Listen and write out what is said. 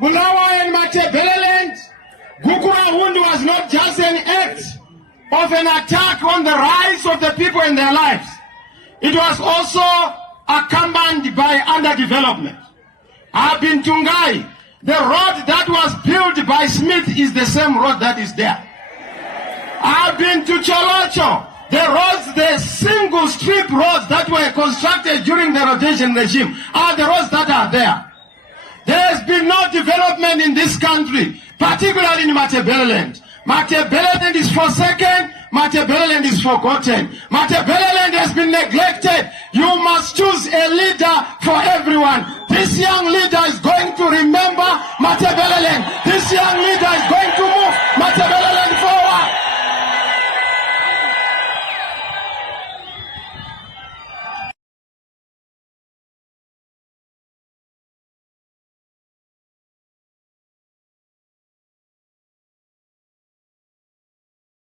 Bulawayo and Matebeleland, Gukurahundi was not just an act of an attack on the rights of the people and their lives. It was also accompanied by underdevelopment. I've been to Ngai. The road that was built by Smith is the same road that is there. I've been to Cholocho. The roads, the single strip roads that were constructed during the Rhodesian regime are the roads that are there. There has been no development in this country, particularly in Matebeleland. Matebeleland is forsaken. Matebeleland is forgotten. Matebeleland has been neglected. You must choose a leader for everyone. This young leader is going to remember Matebeleland. This young leader is going to